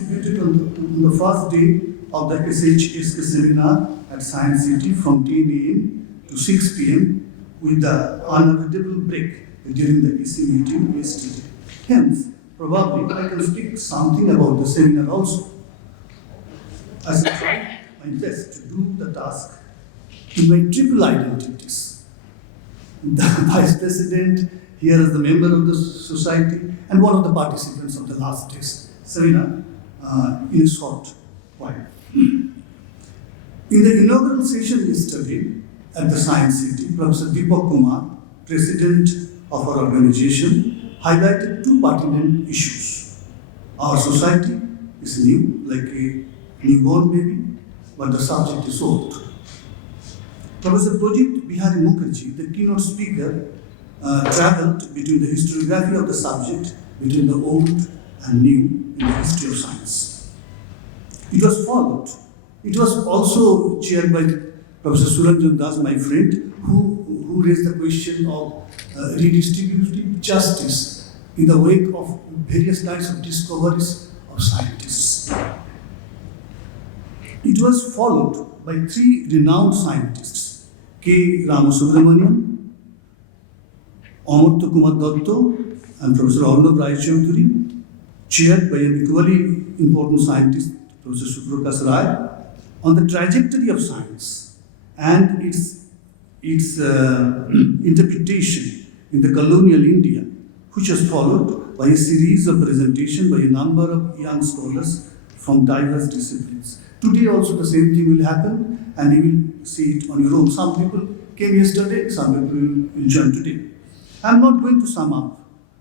participated on the first day of the SHSK seminar at Science City from 10 a.m. to 6 p.m. with the unavoidable break during the EC meeting yesterday. Hence, probably I can speak something about the seminar also. I shall try my best to do the task in my triple identities. The Vice President, here as the member of the society, and one of the participants of the last day's seminar in a short while. In the inaugural session yesterday at the Science City, Professor Deepak Kumar, President of our organization, highlighted two pertinent issues. Our society is new, like a newborn baby, but the subject is old. Professor Projit Bihari Mukherjee, the keynote speaker, traveled between the historiography of the subject, between the old and new in the history of science. It was followed. It was also chaired by Professor Suranjan Das, my friend, who raised the question of redistributive justice in the wake of various kinds of discoveries of scientists. It was followed by three renowned scientists, K. Ramasubramanian, Amartya Kumar Datta, and Professor Arun Chaudhary, chaired by an equally important scientist, Professor Suprakash Rai, on the trajectory of science and its interpretation in the colonial India, which was followed by a series of presentations by a number of young scholars from diverse disciplines. Today also the same thing will happen, and you will see it on your own. Some people came yesterday, some people will join today. I am not going to sum up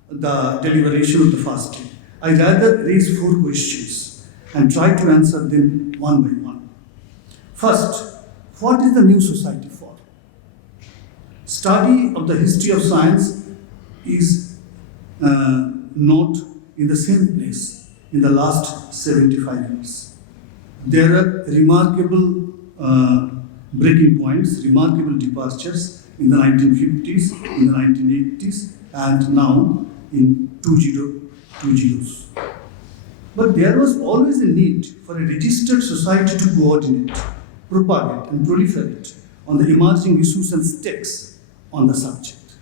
the deliberation of the first day. I rather raise four questions and try to answer them one by one. First, what is the new society for? Study of the history of science is not in the same place in the last 75 years. There are remarkable breaking points, remarkable departures in the 1950s, in the 1980s, and now in 2020s. But there was always a need for a registered society to coordinate, propagate, and proliferate on the emerging issues and stakes on the subject.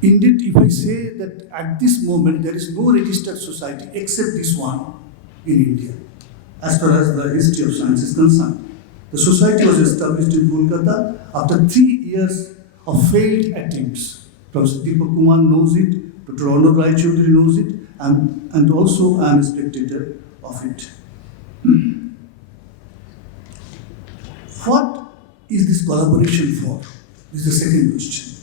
Indeed, if I say that at this moment there is no registered society except this one in India, as far as the history of science is concerned. The society was established in Kolkata after 3 years of failed attempts. Professor Deepak Kumar knows it, Dr. Arun Chaudhary knows it, and also I am a spectator of it. What is this collaboration for? This is the second question.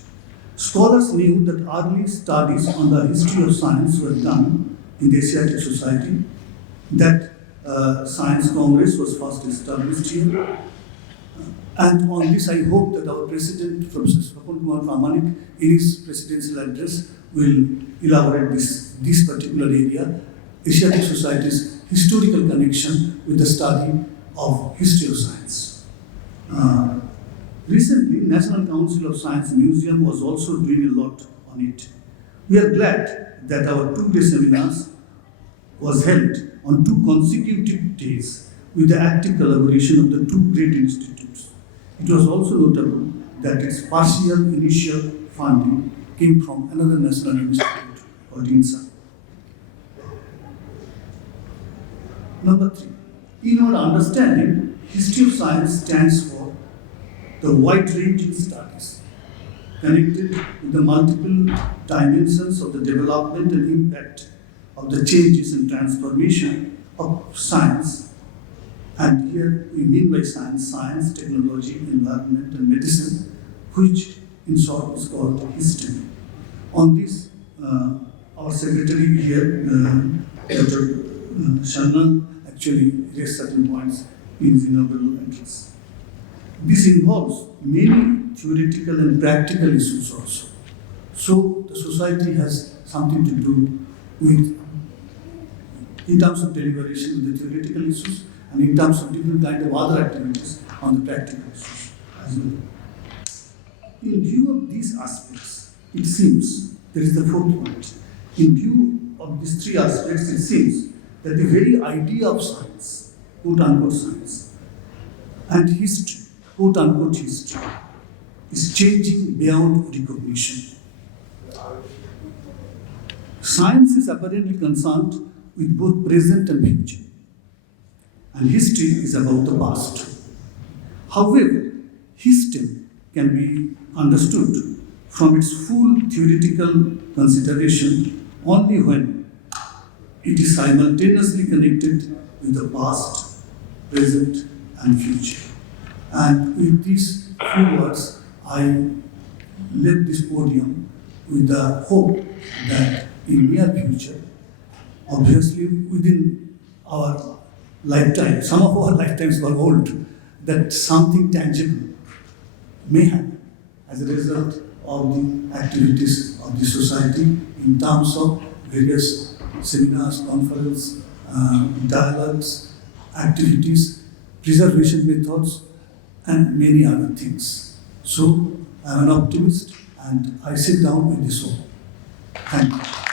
Scholars knew that early studies on the history of science were done in the Asiatic Society, that Science Congress was first established here. And on this, I hope that our President, Professor Swapan Kumar Pramanik, in his presidential address, will elaborate this particular area, Asiatic Society's historical connection with the study of history of science. Recently, National Council of Science Museum was also doing a lot on it. We are glad that our 2-day seminars was held on 2 consecutive days with the active collaboration of the 2 great institutes. It was also notable that its partial initial funding came from another national institute called INSA. Number 3, in our understanding, history of science stands for the wide-ranging studies connected with the multiple dimensions of the development and impact of the changes and transformation of science. And here we mean by science, technology, environment, and medicine, which in short is called history. On this, our secretary here, Dr. Shannan, actually raised certain points in his inaugural address. This involves many theoretical and practical issues also. So the society has something to do with, in terms of deliberation with the theoretical issues, and in terms of different kind of other activities on the practical issues as well. In view of these aspects, it seems, there is the fourth point, in view of these 3 aspects, it seems that the very idea of science, quote unquote science, and history, quote unquote history, is changing beyond recognition. Science is apparently concerned with both present and future, and history is about the past. However, history can be understood from its full theoretical consideration only when it is simultaneously connected with the past, present, and future. And with these few words, I left this podium with the hope that in near future, obviously within our lifetime, some of our lifetimes were old, that something tangible may happen as a result of the activities of the society in terms of various seminars, conferences, dialogues, activities, preservation methods, and many other things. So I am an optimist and I sit down with this hope. Thank you.